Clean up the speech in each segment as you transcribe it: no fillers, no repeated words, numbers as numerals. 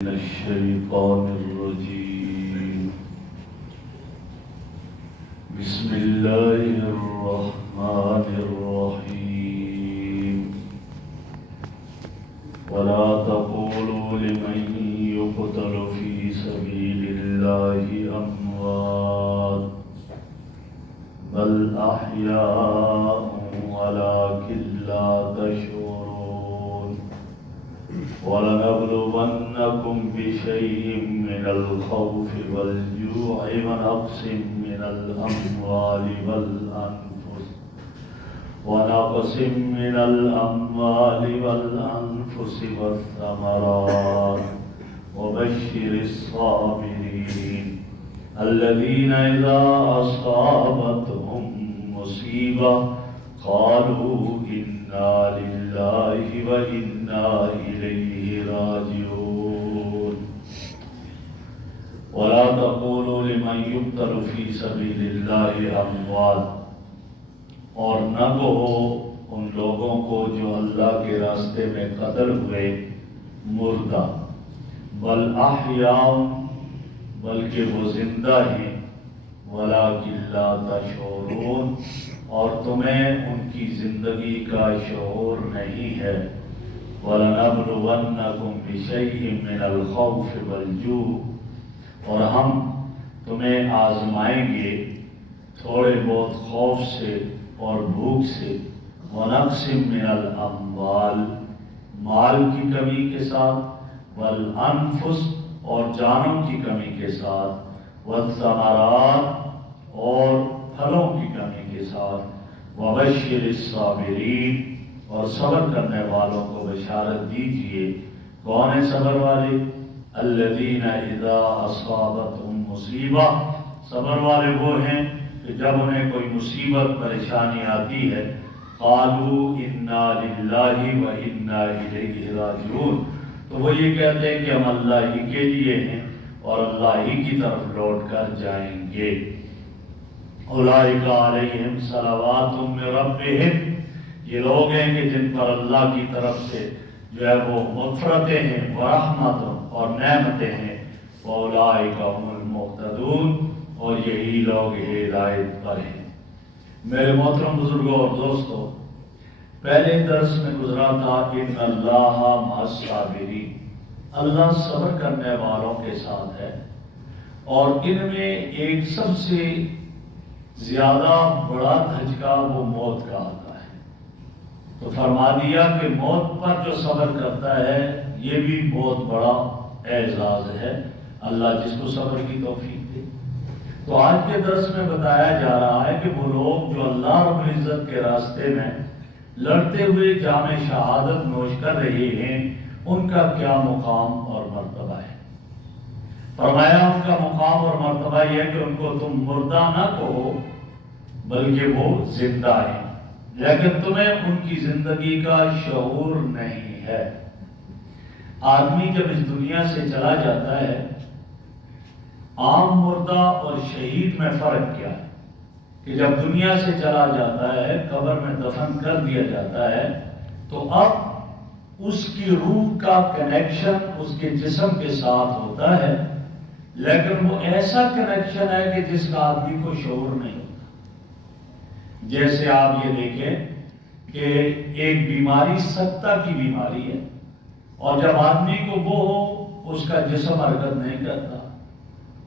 من الشيطان الرجيم. بسم الله الرحمن الرحيم. ولا تقولوا لمن يقتل في سبيل الله أموات بل أحياء ولكن لا تشعرون. ولنبلونكم بشيء من الخوف والجوع ونقص من الأموال والأنفس والثمرات وبشر الصابرين الذين إذا أصابتهم مصيبة قالوا إنا لله وإنا إليه راجعون. ولا تقولوا لمن يقتل في سبيل الله أموات، اور نہ کہو ان لوگوں کو جو اللہ کے راستے میں قتل ہوئے مردہ، بل احیاء، بلکہ وہ زندہ ہیں، ولکن لا تشعرون، اور تمہیں ان کی زندگی کا شعور نہیں ہے. وَلَنَبْلُوَنَّكُمْ بِشَيْءٍ مِّنَ الْخَوْفِ وَالْجُوعِ، اور ہم تمہیں آزمائیں گے تھوڑے بہت خوف سے اور بھوک سے، وَنَقْصٍ مِّنَ الْأَمْوَالِ، مال کی کمی کے ساتھ، وَالْأَنفُسِ، اور جانوں کی کمی کے ساتھ، وَالثَّمَرَاتِ، اور پھلوں کی کمی کے ساتھ، وَبَشِّرِ الصَّابِرِينَ، اور صبر کرنے والوں کو بشارت دیجئے. کون ہیں صبر والے؟ الَّذِينَ إِذَا أَصَابَتْهُمْ مُصِيبَةٌ، صبر والے وہ ہیں کہ جب انہیں کوئی مصیبت پریشانی آتی ہے، قَالُوا إِنَّا لِلَّهِ وَإِنَّا إِلَيْهِ رَاجِعُونَ، تو وہ یہ کہتے ہیں کہ ہم اللہ ہی کے لیے ہیں اور اللہ ہی کی طرف لوٹ کر جائیں گے. اولئک علیہم صلوات من ربہم، یہ لوگ ہیں کہ جن پر اللہ کی طرف سے جو ہے وہ مغفرتیں ہیں، ورحمت اور نعمتیں ہیں. اولئک هم المہتدون، اور یہی لوگ ہدایت پر ہیں. میرے محترم بزرگوں اور دوستوں، پہلے درس میں گزرا تھا ان اللہ مع الصابرین، اللہ صبر کرنے والوں کے ساتھ ہے، اور ان میں ایک سب سے زیادہ بڑا دھچکا وہ موت کا آتا ہے. تو فرما دیا کہ موت پر جو صبر کرتا ہے یہ بھی بہت بڑا اعزاز ہے، اللہ جس کو صبر کی توفیق دے. تو آج کے درس میں بتایا جا رہا ہے کہ وہ لوگ جو اللہ رب العزت کے راستے میں لڑتے ہوئے جام شہادت نوش کر رہے ہیں، ان کا کیا مقام اور مرتبہ ہے. فرمایا ان کا مقام اور مرتبہ یہ ہے کہ ان کو تم مردہ نہ کہو بلکہ وہ زندہ ہیں، لیکن تمہیں ان کی زندگی کا شعور نہیں ہے. آدمی جب اس دنیا سے چلا جاتا ہے، عام مردہ اور شہید میں فرق کیا ہے کہ جب دنیا سے چلا جاتا ہے، قبر میں دفن کر دیا جاتا ہے، تو اب اس کی روح کا کنیکشن اس کے جسم کے ساتھ ہوتا ہے، لیکن وہ ایسا کنیکشن ہے کہ جس کا آدمی کو شعور نہیں ہوتا. جیسے آپ یہ دیکھیں کہ ایک بیماری سکتہ کی بیماری ہے، اور جب آدمی کو وہ ہو اس کا جسم حرکت نہیں کرتا،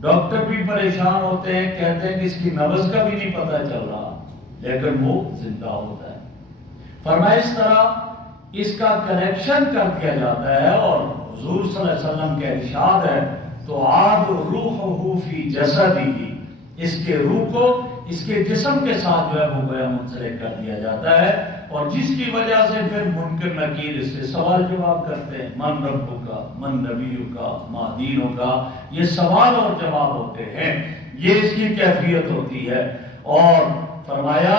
ڈاکٹر بھی پریشان ہوتے ہیں، کہتے ہیں کہ اس کی نبض کا بھی نہیں پتہ چل رہا، لیکن وہ زندہ ہوتا ہے. فرمایا اس طرح اس کا کنیکشن کر دیا جاتا ہے، اور حضور صلی اللہ علیہ وسلم کا ارشاد ہے تو عاد روحہ فی جسدہ، اس کے روح کو اس کے جسم کے ساتھ جو ہے وہ گویا منسلک کر دیا جاتا ہے، اور جس کی وجہ سے پھر منکر نکیر اس سے سوال جواب کرتے ہیں، من ربک، من نبیک، ما دینک، یہ سوال اور جواب ہوتے ہیں. یہ اس کی کیفیت ہوتی ہے. اور فرمایا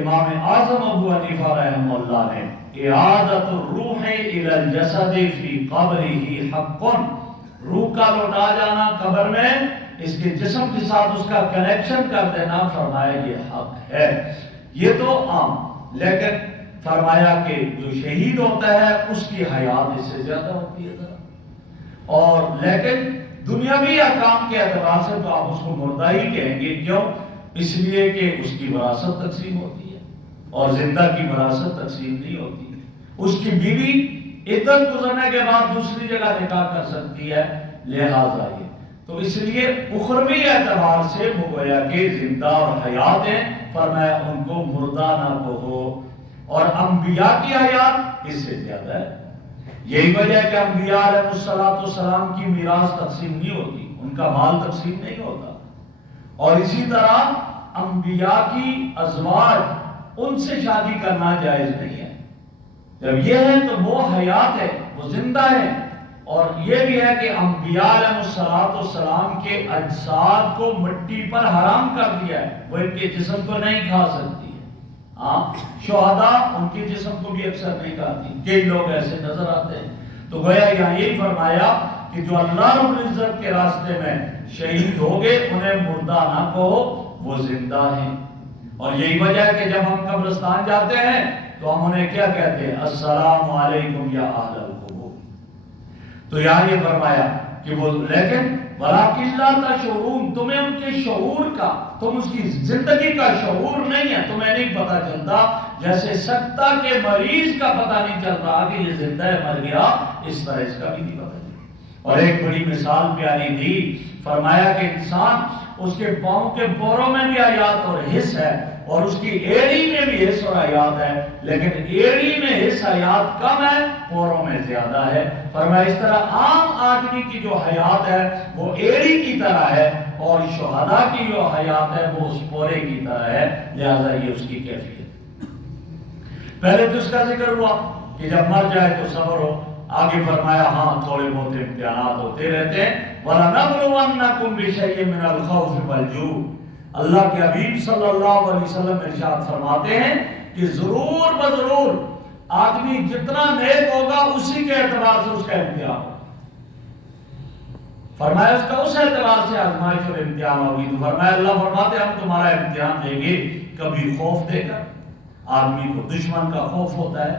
امام اعظم ابو حنیفہ رحمہ اللہ نے اعادۃ الروح الی الجسد فی قبرہ حق، روح کا لوٹا جانا قبر میں، اس کے جسم کے ساتھ اس کا کنیکشن کر دینا، فرمایا یہ حق ہے. یہ تو عام، لیکن فرمایا کہ جو شہید ہوتا ہے اس کی حیات اس سے زیادہ ہوتی ہے. اور لیکن دنیاوی احکام کے اعتبار سے تو آپ اس کو مردہ ہی کہیں گے. کیوں؟ اس لیے کہ اس کی وراثت تقسیم ہوتی ہے اور زندہ کی وراثت تقسیم نہیں ہوتی. اس کی بیوی عدت گزرنے کے بعد دوسری جگہ نکاح کر سکتی ہے، لہٰذا یہ تو اس لیے اخروی اعتبار سے وہ گویا کہ زندہ اور حیات ہیں. فرمایا ان کو مردہ نہ کہو. اور انبیاء کی حیات اس سے زیادہ ہے. یہی وجہ ہے کہ انبیاء علیہ السلام کی میراث تقسیم نہیں ہوتی، ان کا مال تقسیم نہیں ہوتا. اور اسی طرح انبیاء کی ازواج، ان سے شادی کرنا جائز نہیں ہے. جب یہ ہے تو وہ حیات ہے، وہ زندہ ہے. اور یہ بھی ہے کہ انبیاء علیہ السلام کے اجساد کو مٹی پر حرام کر دیا ہے، وہ ان کے جسم کو نہیں کھا سکتی ہے. ہاں، شہداء ان کے جسم کو بھی اکثر نہیں کھاتی، کئی لوگ ایسے نظر آتے ہیں. تو گویا یہاں یہی فرمایا کہ جو اللہ رب العزت کے راستے میں شہید ہو گئے انہیں مردہ نہ کہو، وہ زندہ ہیں. اور یہی وجہ ہے کہ جب ہم قبرستان جاتے ہیں تو ہم انہیں کیا کہتے ہیں؟ السلام علیکم یا اہل القبور. تو یہاں یہ فرمایا کہ وہ لیکن وَلَٰكِن لَا تَشْعُرُونَ، تمہیں ان کے شعور کا، تم اس کی زندگی کا شعور نہیں ہے، تمہیں نہیں پتہ چلتا. جیسے سکتہ کے مریض کا پتہ نہیں چل رہا کہ یہ زندہ ہے مر گیا، اس طرح اس کا بھی نہیں پتہ چلتا. اور ایک بڑی مثال پیاری دی، فرمایا کہ انسان، اس کے پاؤں کے پوروں میں بھی حیات اور حس ہے، اور اس کی ایڑی میں بھی حس اور حیات ہے، لیکن ایڑی میں حس حیات کم ہے، پوروں میں زیادہ ہے. فرمایا اس طرح عام آدمی کی جو حیات ہے وہ ایڑی کی طرح ہے، اور شہداء کی جو حیات ہے وہ اس پورے کی طرح ہے، لہذا یہ اس کی کیفیت. پہلے تو اس کا ذکر ہوا کہ جب مر جائے تو صبر ہو. آگے فرمایا ہاں تھوڑے بہت امتحانات ہوتے رہتے ہیں. وَلَنَبْلُوَنَّكُمْ بِشَيْءٍ مِّنَ الْخَوْفِ وَالْجُوعِ. اللہ کے حبیب صلی اللہ علیہ وسلم ارشاد فرماتے ہیں کہ ضرور بضرور آدمی جتنا نیک ہوگا اسی کے اعتبار سے اس کا امتحان ہوگا. فرمایا اس کا اس اعتبار سے آزمائش اور امتحان ہوگی. تو فرمایا اللہ فرماتے ہم تمہارا امتحان لیں گے کبھی خوف دے کر. آدمی کو دشمن کا خوف ہوتا ہے،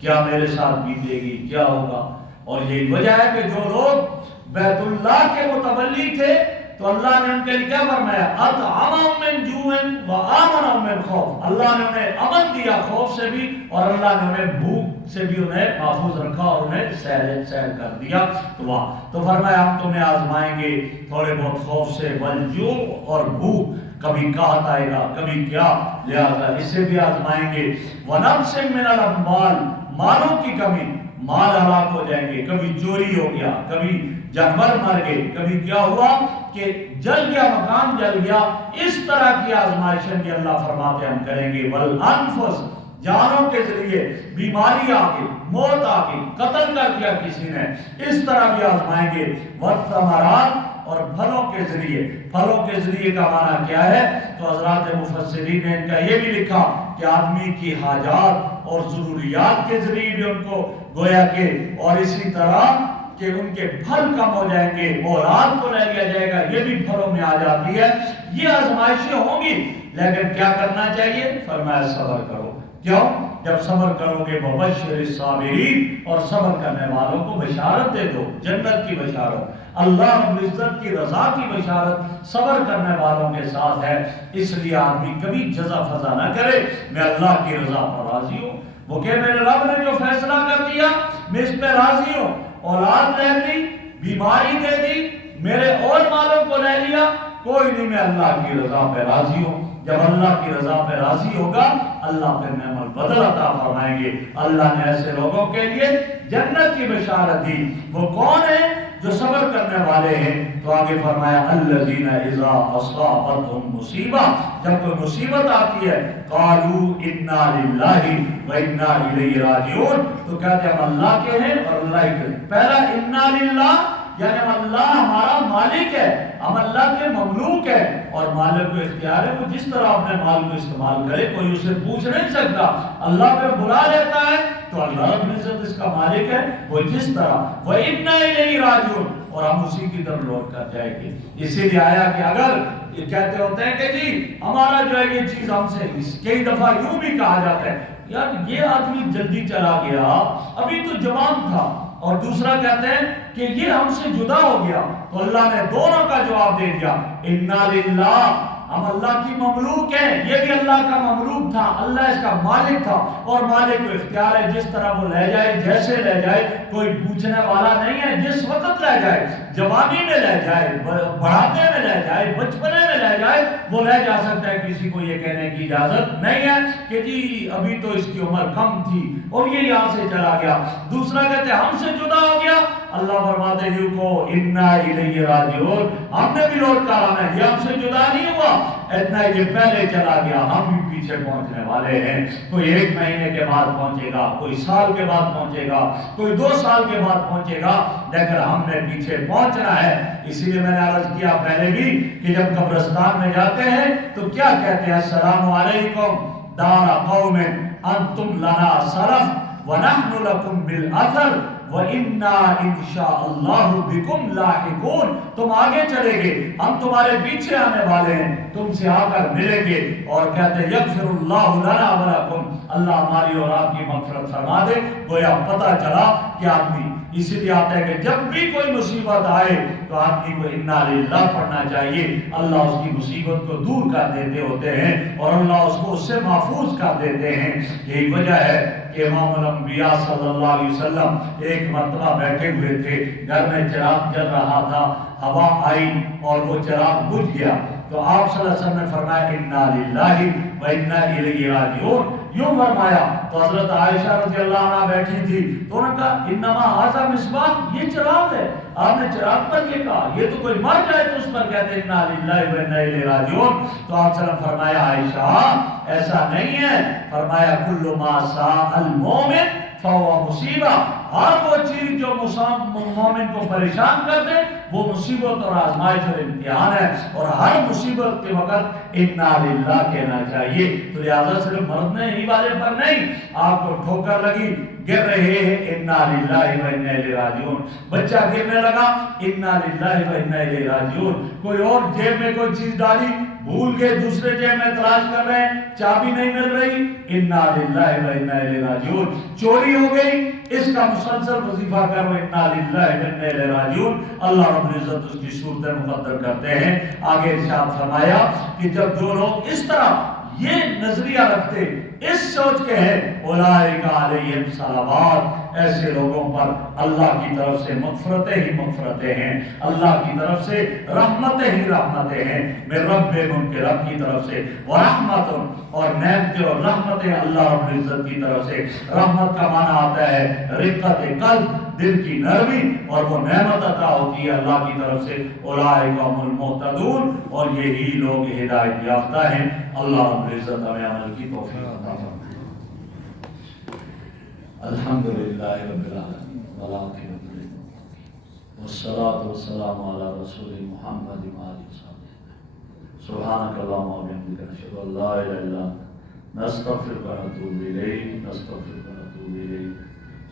کیا میرے ساتھ بیتے گی، کیا ہوگا. اور یہی وجہ ہے کہ جو لوگ بیت اللہ کے متولی تھے تو اللہ نے ان کے لیے کیا فرمایا؟ اطعمہم من جوع وآمنہم من خوف. اللہ نے انہیں امن دیا خوف سے بھی، اور اللہ نے انہیں بھوک سے بھی انہیں محفوظ رکھا اور انہیں سیر کر دیا. تو فرمایا ہم تمہیں آزمائیں گے تھوڑے بہت خوف سے، والجوع اور بھوک، کبھی قحط آئے گا کبھی کیا، لہذا اس سے بھی آزمائیں گے. وَنَقْصٍ مِّنَ الْأَمْوَالِ، مالوں کی کمی، مال ہلاک ہو جائیں گے، کبھی چوری ہو گیا، کبھی جانور مر گئے، کبھی کیا ہوا کہ جل گیا، مکان جل گیا. اس طرح کی آزمائشیں بھی اللہ فرماتے ہم کریں گے. وَالْأَنفُسِ، جانوں کے ذریعے بیماری آ گئی، موت آ گئی، قتل کر دیا کسی نے، اس طرح بھی آزمائیں گے. وَالثَّمَرَاتِ، اور پھلوں کے ذریعے. پھلوں کے ذریعے کا معنی کیا ہے؟ تو حضرات مفسرین نے ان کا یہ بھی لکھا کہ آدمی کی حاجات اور ضروریات کے ذریعے بھی ان کو گویا کہ، اور اسی طرح کہ ان کے پھل کم ہو جائیں گے، اولاد کو لے لیا جائے گا، یہ بھی پھلوں میں آ جاتی ہے. یہ آزمائشیں ہوں گی، لیکن کیا کرنا چاہیے؟ فرمایا صبر کرو. کیوں؟ جب صبر کرو گے وَبَشِّرِ الصَّابِرِينَ، اور صبر کرنے والوں کو بشارت دے دو، جنت کی بشارت، اللہ رب العزت کی رضا کی بشارت صبر کرنے والوں کے ساتھ ہے. اس لیے آدمی کبھی جزا فضا نہ کرے، میں اللہ کی رضا پر راضی ہوں. وہ کہ میرے رب نے جو فیصلہ کر دیا میں اس پہ راضی ہوں. اولاد لے لی، بیماری دے دی، میرے اور مالوں کو لے لیا، کوئی نہیں، میں اللہ کی رضا پہ راضی ہوں. جب اللہ کی رضا پہ راضی ہوگا اللہ پھر نعمت بدل عطا فرمائیں گے. اللہ نے ایسے لوگوں کے لیے جنت کی بشارت دی. وہ کون ہیں؟ جو صبر کرنے والے ہیں. تو آگے فرمایا الذین اذا اصابتهم مصیبہ، جب کوئی مصیبت آتی ہے قالوا انا للہ وانا الیہ راجعون، تو کہتے ہیں ہم اللہ کے ہیں اور اللہ کے. پہلا انا للہ یعنی ہم اللہ ہمارا مالک ہے، ہم اللہ کے مملوک ہے، اور مالک کو اختیار ہے وہ جس طرح اپنے مال کو استعمال کرے، کوئی اسے پوچھ نہیں سکتا. اللہ پہ بلا لیتا ہے تو اللہ رب العزت اس کا مالک ہے، وہ جس طرح. وَإِنَّا إِلَيْهِ رَاجِعُونَ، اور ہم اسی کی طرف لوٹ کر جائیں گے. اسی لیے آیا کہ اگر یہ کہتے ہوتے ہیں کہ جی ہمارا جو ہے یہ چیز ہم سے، کئی دفعہ یوں بھی کہا جاتا ہے یار یہ آدمی جلدی چلا گیا، ابھی تو جوان تھا، اور دوسرا کہتے ہیں کہ یہ ہم سے جدا ہو گیا، تو اللہ نے دونوں کا جواب دے دیا، انا للہ، ہم اللہ کی مملوک ہیں، یہ بھی اللہ کا مملوک تھا، اللہ اس کا مالک تھا، اور مالک کو اختیار ہے جس طرح وہ لے جائے، جیسے لے جائے، کوئی پوچھنے والا نہیں ہے، جس وقت لے جائے، جوانی میں لے جائے، بڑھاپے میں لے جائے، بچپنے میں لے جائے، وہ لے جا سکتا ہے، کسی کو یہ کہنے کی اجازت نہیں ہے کہ جی ابھی تو اس کی عمر کم تھی اور یہ یہاں سے چلا گیا۔ دوسرا کہتے ہیں ہم سے جدا ہو گیا، اللہ فرماتے ہیں کو انا الیہ راجعون، ہم نے بھی لوٹ کر آنا ہے، یہ ہم سے جدا نہیں ہوا، اتنا یہ پہلے چلا گیا، ہم بھی پیچھے پہنچنے والے ہیں، کوئی 1 مہینے کے بعد پہنچے گا، کوئی سال کے بعد پہنچے گا، کوئی 2 سال کے بعد پہنچے گا، لیکن ہم نے پیچھے پہنچنا ہے۔ اسی لیے میں نے عرض کیا پہلے بھی کہ جب قبرستان میں جاتے ہیں تو کیا کہتے ہیں، السلام علیکم دار قوم انتم لنا سلف وَنَحْنُ لَكُمْ بِالْأَثَرِ وَإِنَّا إِنْ شَاءَ اللَّهُ بِكُمْ لَاحِقُونَ، تم آگے چلے گے، ہم تمہارے پیچھے آنے والے ہیں، تم سے آ کر ملیں گے۔ اور کہتے ہیں یغفر اللہ لنا ولکم، اللہ ہماری اور آپ کی مغفرت فرما دے۔ گویا پتہ چلا کہ آدمی اسی لیے آتا ہے کہ جب بھی کوئی مصیبت آئے تو آدمی کو انا للہ پڑھنا چاہیے، اللہ اس کی مصیبت کو دور کر دیتے ہوتے ہیں اور اللہ اس کو اس سے محفوظ کر دیتے ہیں۔ یہی وجہ ہے کہ امام الانبیاء صلی اللہ علیہ وسلم ایک مرتبہ بیٹھے ہوئے تھے، گھر میں چراغ جل رہا تھا، ہوا آئی اور وہ چراغ بجھ گیا، تو آپ صلی اللہ علیہ وسلم نے فرمایا انا للہ و انا الیہ راجعون، یوں فرمایا۔ تو حضرت عائشہ رضی اللہ عنہ بیٹھی تھی تو انہوں نے کہا انما ھذا مصباح، یہ چراغ ہے، آپ نے چراغ پر یہ کہا، یہ تو کوئی مر جائے تو اس پر کہتے ہیں انا للہ و انا الیہ راجعون۔ تو آپ صلی اللہ علیہ وسلم فرمایا عائشہ ایسا نہیں ہے، فرمایا کل ما ساء المؤمن فهو مصیبہ، ہر وہ چیز جو مومن کو پریشان کر دے وہ مصیبت اور آزمائش اور امتحان ہے، اور ہر مصیبت کے وقت انا للہ کہنا چاہیے۔ تو لہٰذا صرف مرنے ہی والے پر نہیں، آپ کو ٹھوکر لگی، گر رہے ہیں، انا للہ و انا الیہ راجعون، بچہ گرنے لگا، انا للہ و انا الیہ راجعون، کوئی اور جیب میں کوئی چیز ڈالی، بھول گئے، دوسرے جیب میں تلاش کر رہے ہیں، چابی نہیں مل رہی، انا للہ و انا الیہ راجعون، چوری ہو گئی، اس کا مسلسل وظیفہ کرو، انا للہ و انا الیہ راجعون، اللہ رب العزت اس کی صورتیں مقدر کرتے ہیں۔ آگے ارشاد فرمایا کہ جب جو لوگ اس طرح یہ نظریہ رکھتے، اس سوچ کے ہیں، اولئک علیہم صلوات، ایسے لوگوں پر اللہ کی طرف سے مغفرتیں ہی مغفرتیں ہیں، اللہ کی طرف سے رحمتیں ہی رحمتیں ہیں، من ربہم، ان کے رب کی طرف سے، ورحمت، اور نعمتیں اور رحمتیں اللہ رب العزت کی طرف سے۔ رحمت کا معنی آتا ہے رقت قلب، دل کی نرمی، اور وہ نعمت عطا ہوتی ہے اللہ کی طرف سے، اولئک هم المہتدون، اور یہی لوگ ہدایت یافتہ ہیں۔ اللہ رب العزت ہمیں عمل کی توفیق عطا فرمائے۔ الحمدللہ رب العالمین والعاقبۃ للمتقین والصلاۃ والسلام علی رسول محمد وآلہ وصحبہ، سبحانک اللہم وبحمدک، نشہد ان لا الہ الا انت، نستغفرک ونتوب الیک، نستغفرک ونتوب الیک۔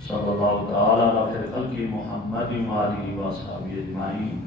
صلی اللہ تعالی علی خیر خلقہ محمد وآلہ وصحبہ اجمعین۔